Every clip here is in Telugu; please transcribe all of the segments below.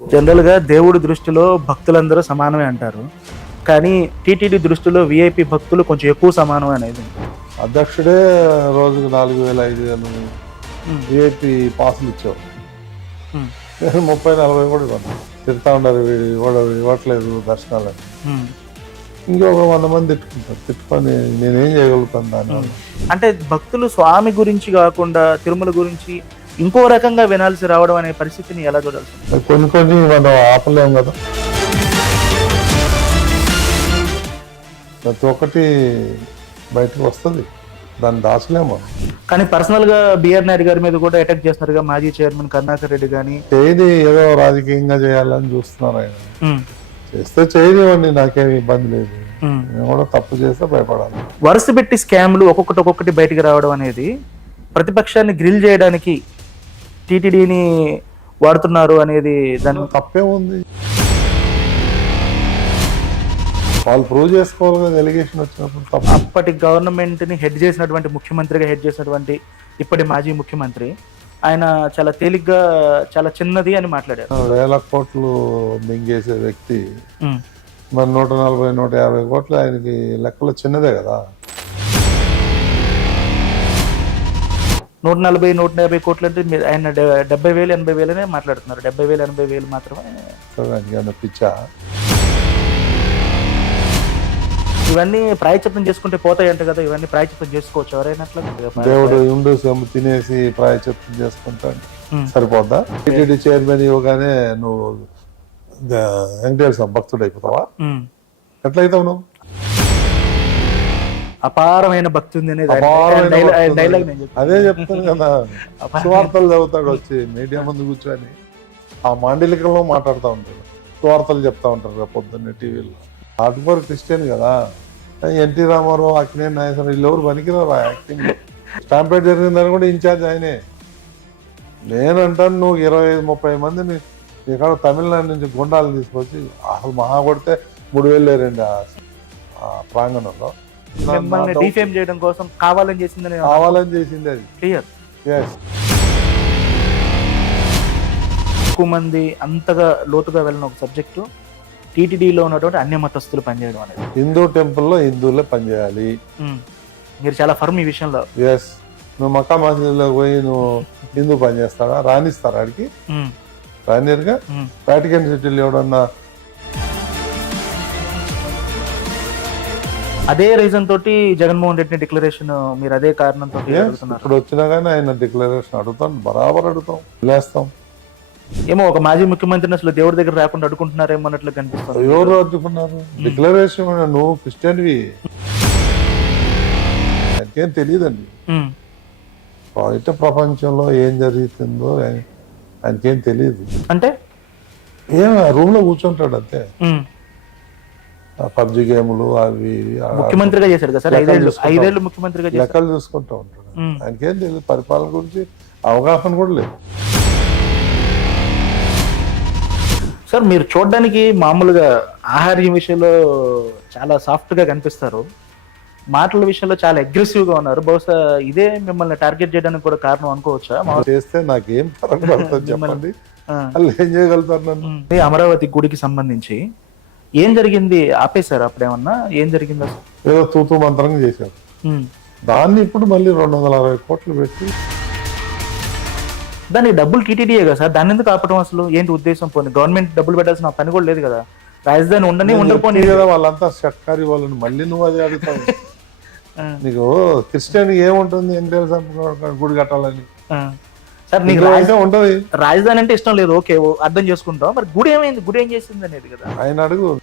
జనరల్గా దేవుడి దృష్టిలో భక్తులందరూ సమానమే అంటారు. కానీ టీటీడీ దృష్టిలో విఐపి భక్తులు కొంచెం ఎక్కువ సమానం అనేది అధ్యక్షుడే రోజుకు నాలుగు వేల ఐదు వేలు విఐపి పాసులు ఇచ్చావు ఉమ్, నేను ముప్పై నలభై కూడా ఇవ్వను. తిడతా ఉన్నారు వీడు ఇవ్వడు ఇవ్వట్లేదు దర్శనాలు అని. ఇంకొక వంద మంది తిట్టుకుంటారు. తిట్టుకొని నేనేం చేయగలుగుతాను దాని అంటే భక్తులు స్వామి గురించి కాకుండా తిరుమల గురించి ఇంకో రకంగా వినాల్సి రావడం అనే పరిస్థితిని ఎలా చూడాల్సి? కొన్ని కొన్ని మనం ఆపలేం కదా. ప్రతి ఒక్కటి బయటకు వస్తుంది. దాన్ని దాచలేము. కానీ పర్సనల్గా బిఆర్ నాయుడు గారి మీద కూడా అటాక్ చేస్తున్నారుగా మాజీ చైర్మన్ కరుణాకర్ రెడ్డి కానీ చేయని ఏదో రాజకీయంగా చేయాలని చూస్తున్నారు ఆయన. చేస్తే చేయనివ్వండి నాకేం ఇబ్బంది లేదు. నేను కూడా తప్పు చేస్తే భయపడాలి. వరుస పెట్టి స్కామ్లు ఒక్కొక్కటి ఒక్కొక్కటి బయటికి రావడం అనేది ప్రతిపక్షాన్ని గ్రిల్ చేయడానికి టీటీడీని వాడుతున్నారు అనేది దాని తప్పే ఉంది. వాళ్ళు ప్రూవ్ చేసుకోవాలి కదా ఎలిగేషన్ వచ్చినప్పుడు తప్పు. అప్పటి గవర్నమెంట్ని హెడ్ చేసినటువంటి ముఖ్యమంత్రిగా హెడ్ చేసినటువంటి ఇప్పటి మాజీ ముఖ్యమంత్రి ఆయన చాలా తేలిగ్గా చాలా చిన్నది అని మాట్లాడారు. వేల కోట్లు మింగేసే వ్యక్తి మరి నూట నలభై నూట యాభై కోట్లు ఆయనకి లెక్కలో చిన్నదే కదా. నూట నలభై నూట యాభై కోట్లు అంటే మీరు ఆయన డెబ్బై వేలు ఎనభై వేలనే మాట్లాడుతున్నారు. డెబ్బై వేలు ఎనభై వేలు మాత్రమే పిచ్చా? ఇవన్నీ ప్రాయచిత్తం చేసుకుంటే పోతాయంట కదా ఇవన్నీ ప్రాయచిత్తం చేసుకోవచ్చు. ఎవరైనా దేవుడు సొమ్ము తినేసి ప్రాయచిత్తం చేసుకుంటాడు. సరిపోద్దా? టీటీడీ చైర్మన్ ఇవ్వగానే నువ్వు వెంకటేశ్వర భక్తుడు అయిపోతావా. ఎట్లయితావు నువ్వు? అపారమైన భక్తి ఉంది అనేది ఆయన- డైలాగ్- నేను చెప్తాను. అదే చెప్తాను కదా. సువార్తలు చదువుతాడు వచ్చి మీడియా ముందు కూర్చొని. ఆ మాండలికంలో మాట్లాడుతూ ఉంటాడు. సువార్తలు చెప్తా ఉంటారు రేపు పొద్దున్నే టీవీలో. ఆటుకోరు క్రిస్టియన్ కదా. ఎన్టీ రామారావు అక్కినే నాగేశ్వరం వీళ్ళు ఎవరు పనికిరారు ఆ యాక్టింగ్? స్టాంపేట్ జరిగిందని కూడా ఇన్ఛార్జ్ ఆయనే. నేనంటాను నువ్వు ఇరవై ఐదు ముప్పై మందిని ఇక్కడ తమిళనాడు నుంచి గుండాలు తీసుకొచ్చి అసలు మహా కొడితే మూడు వేలు లేరండి ఆ- ఆ ప్రాంగణంలో. మిమ్మల్ని డిఫేమ్ చేయడం కోసం కావాలని చేసిందని కావాలని చేసింది అది. క్లియర్ ఎక్కువ మంది అంతగా లోతుగా వెళ్ళిన ఒక సబ్జెక్టు టీటీడీలో ఉన్నటువంటి అన్య మతస్థులు పనిచేయడం అనేది. హిందూ టెంపుల్లో హిందువులే పనిచేయాలి. మీరు చాలా ఫర్మ్ ఈ విషయంలో. ఎస్ నువ్వు మక్కా మసీదులోకి పోయి నువ్వు హిందూ పని చేస్తాడా రాణిస్తారా ఆడికి? ఉమ్. వాటికన్ సిటీలో ఎవడన్నా అదే రీజన్ తోటి జగన్మోహన్ రెడ్డి డిక్లరేషన్ మీరు అదే కారణంతో ఇప్పుడు వచ్చినా కానీ ఆయన డిక్లరేషన్ అడుగుతాం బరాబర్ అడుగుతాం లేస్తాం ఏమో ఒక మాజీ ముఖ్యమంత్రిని అసలు దేవుడి దగ్గర రాకుండా అడుగుకుంటున్నారేమో అన్నట్లు కనిపిస్తుంది. ఎవరు అడ్డుకున్నారు? డిక్లరేషన్ నువ్వు క్రిస్టియన్వి ఆయనకేం తెలియదండి. ఉమ్. బయట ప్రపంచంలో ఏం జరుగుతుందో ఆయన- ఆయనకేం తెలియదు. అంటే? ఏం రూమ్లో కూర్చుంటాడు అంతే. ఉమ్. పబ్జి గేములు అవి ముఖ్యమంత్రిగా చేశారు కదా సార్? ఐదేళ్ళు. ఐదేళ్ళు ముఖ్యమంత్రిగా లెక్కలు చూసుకుంటూ ఉంటాడు. ఆయనకేం తెలియదు పరిపాలన గురించి అవగాహన కూడా లేదు. సార్ మీరు చూడడానికి మామూలుగా ఆహార్యం విషయంలో చాలా సాఫ్ట్గా కనిపిస్తారు. మాటల విషయంలో చాలా అగ్రెసివ్గా ఉన్నారు. బహుశా ఇదే మిమ్మల్ని టార్గెట్ చేయడానికి కూడా కారణం అనుకోవచ్చా? చేస్తే నాకేం చెప్పండి. ఆ. వాళ్ళు ఏం చేయగలుగుతారు నన్ను? ఉమ్. ఈ అమరావతి గుడికి సంబంధించి ఏం జరిగింది? ఆపేశారు అప్పుడేమన్నా ఏం జరిగింది అసలు? ఏదో తూతూ మంత్రంగా చేశారు. దాన్ని ఇప్పుడు మళ్ళీ రెండు వందల అరవై కోట్లు పెట్టి దానికి డబ్బులు టీటీడీయే కదా సార్? దాన్ని ఎందుకు ఆపడం అసలు? ఏంటి ఉద్దేశం? పోనీ గవర్నమెంట్ డబ్బులు పెట్టాల్సిన పని కూడా లేదు కదా. రాజధాని ఉండని ఉండకపోని కదా వాళ్ళంతా షట్కారి వాళ్ళని మళ్ళీ నువ్వు అది అడుగుతావు. నీకు క్రిస్టియన్ ఏముంటుంది? వెంకటేశ్వర గుడి కట్టాలని. సార్ నీకు నీకు రాజ- అయితే ఉంటది. రాజధాని అంటే ఇష్టం లేదు. ఓకే అర్థం చేసుకుంటాం. మరి గుడి ఏమైంది? గుడి ఏం చేసింది అనేది కదా. ఆయన అడుగు.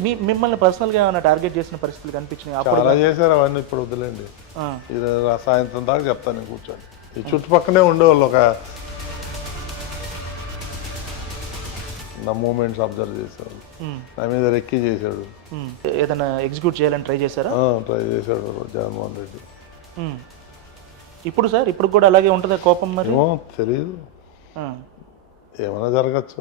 మీ మిమ్మల్ని పర్సనల్గా ఏమైనా టార్గెట్ చేసిన పరిస్థితులు కనిపించినాయి? అప్పుడు చాలా చేశారు అవన్నీ ఇప్పుడు వదిలేండి. ఆ, ఇది సాయంత్రం దాకా చెప్తాను నేను కూర్చొని. ఈ చుట్టుపక్కనే ఉండేవాళ్ళు ఒక నా మూమెంట్స్ అబ్జర్వ్ చేసేవాళ్ళు. నా మీద రెక్కి చేశాడు. ఏదైనా ఎగ్జిక్యూట్ చేయాలని ట్రై చేశారా? ట్రై చేశాడు జగన్మోహన్ రెడ్డి. ఇప్పుడు సార్ ఇప్పుడు కూడా అలాగే ఉంటుందా కోపం మరి? తెలియదు. ఏమైనా జరగచ్చు.